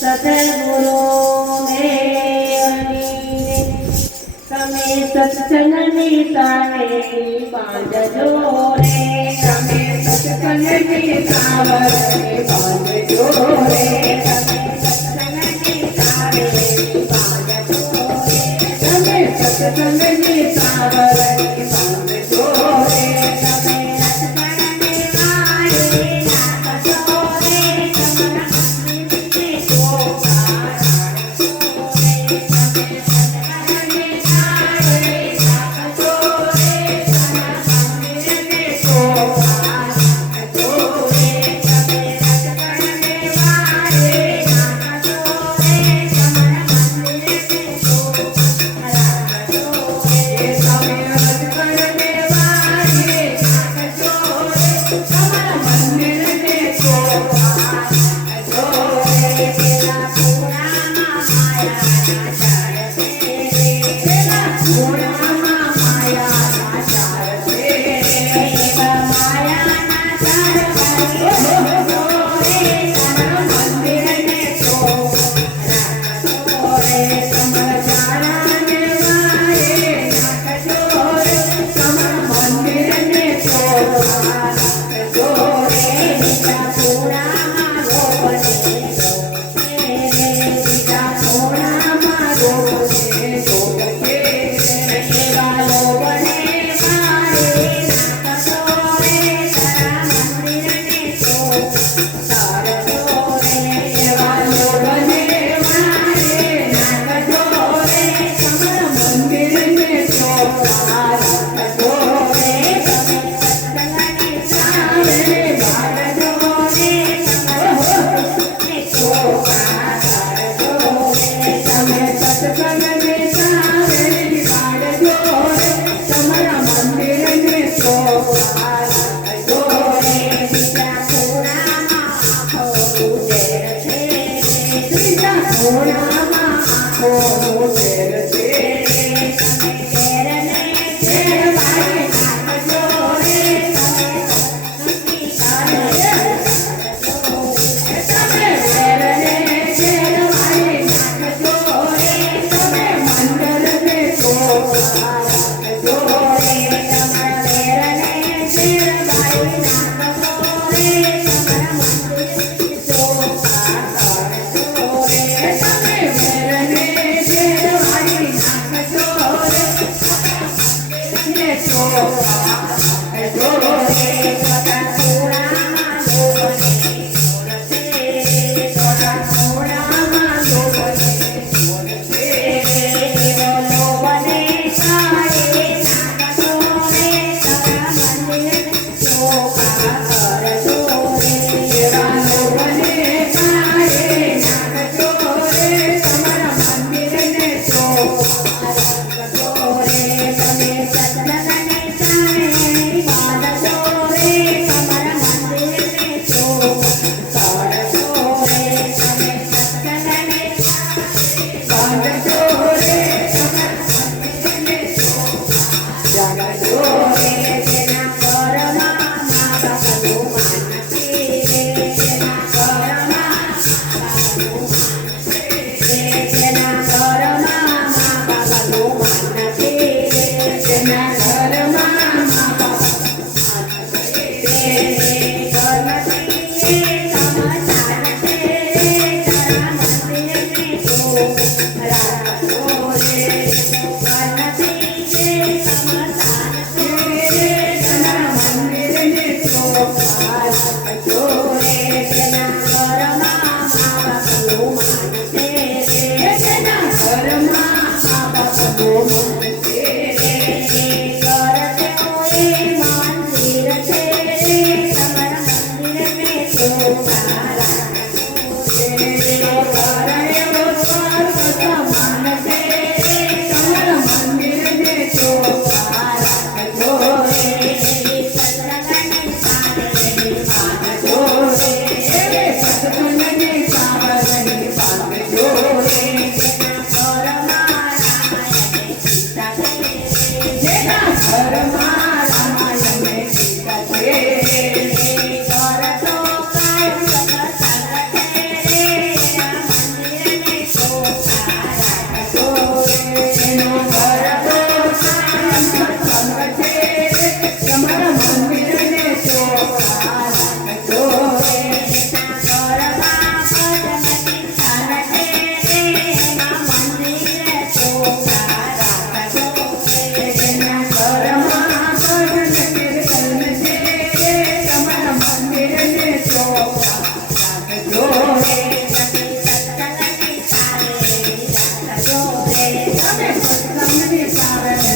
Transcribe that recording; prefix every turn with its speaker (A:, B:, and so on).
A: सतगुरो तमे सचन निसारे बांधजो रे तमे सचन निसारे बांधजो रे तमे सचन निसारे बांधजो रे nenhuma. Vabbè, la mia pensare eh.